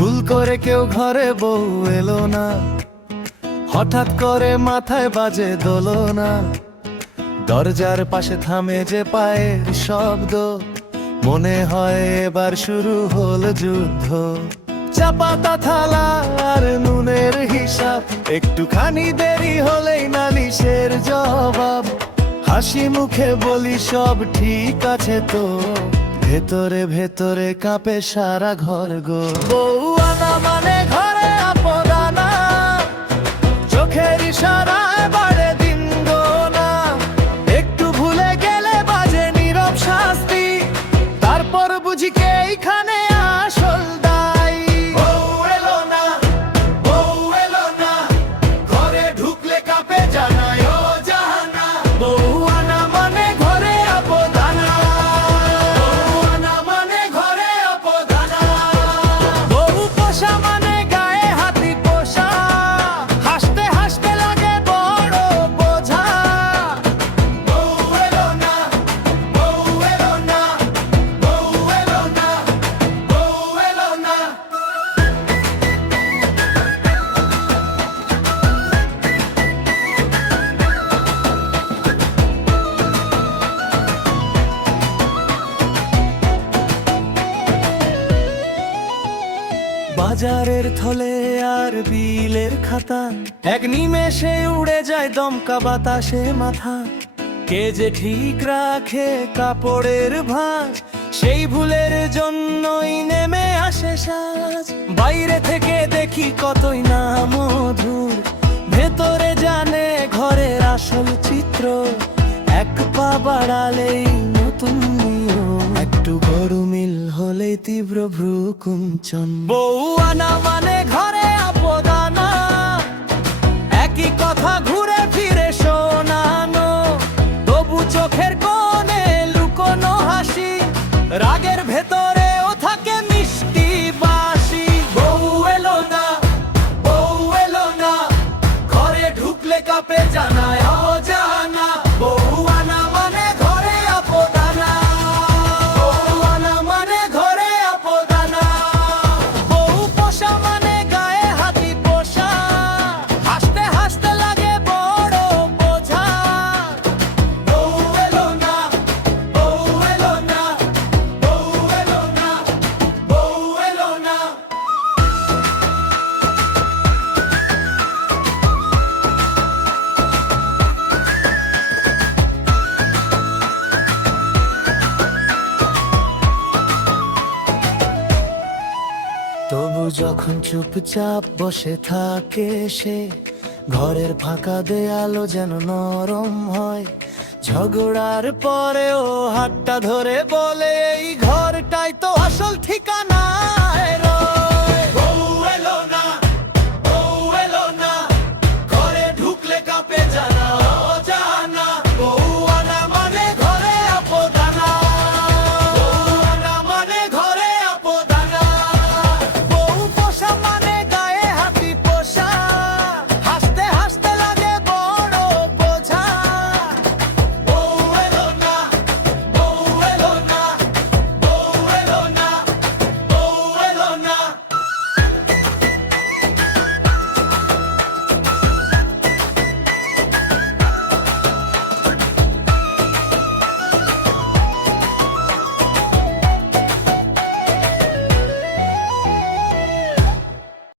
ভুল করে কেউ ঘরে বউ এলো না, হঠাৎ করে মাথায় বাজে দোলনা। দরজার পাশে থামে যে পায়ের শব্দ, মনে হয় এবার শুরু হল যুদ্ধ। চা পাতা থালা আর নুনের হিসাব, একটুখানি দেরি হলেই নালিশের জবাব। হাসি মুখে বলি সব ঠিক আছে তো, ভেতরে ভেতরে কাঁপে সারা ঘর গো। বউ আনা মানে ঘরে আপদ আনা, চোখের ইশারায় বাড়ে দিন গোনা। একটু ভুলে গেলে বাজে নীরব শাস্তি, তারপর বুঝি কে এইখানে আসল দায়ী। বউ এলো না, বউ এলো না, ঘরে ঢুকলে কাঁপে জানায় ও জাহানা। বউ আনা মানে ঘরে আপদ আনা, বউ আনা মানে ঘরে আপদ আনা। বউ পোষা মানে গায়ে হাতি পোষা, হাসতে হাসতে লাগে বড় বোঝা। বউ এলো না, বউ এলো না, বউ এলো না, বউ এলো না। বাজারের থলে আর বিলের খাতা, এক নিমেষে উড়ে যায় দমকা বাতাসে মাথা। কে যে ঠিক রাখে কাপড়ের ভাঁজ, সেই ভুলের জন্যই নেমে আসে সাজ। বাইরে থেকে দেখি কতই না মধুর, ভেতরে জানে ঘরের আসল চিত্র। এক পা বাড়ালেই নতুন নিয়ম, একটু গরমিল হলেই তীব্র ভ্রু কুঞ্চন। বউ আনা মানে ঘরে আপদ আনা, একই কথা ঘুরে ফিরে শোনানো। তবু চোখের কোণে লুকোনো হাসি, রাগের ভেতরেও থাকে মিষ্টি বাসি। বউ এলো না, বউ এলো না, ঘরে ঢুকলে কাঁপে জানায় অজানা। বউ আনা মানে ঘরে আপদ আনা, বউ আনা মানে ঘরে আপদ আনা। বউ পোষা মানে গায়ে হাতি পোষা, হাসতে হাসতে লাগে বড় বোঝা। বউ এলো না, বউ এলো না, বউ এলো না, বউ এলো না। তবু যখন চুপচাপ বসে থাকে সে, ঘরের ফাঁকা দেয়ালও যেন নরম হয়। ঝগড়ার পরেও হাতটা ধরে বলে, এই ঘরটাই তো আসল ঠিকানা।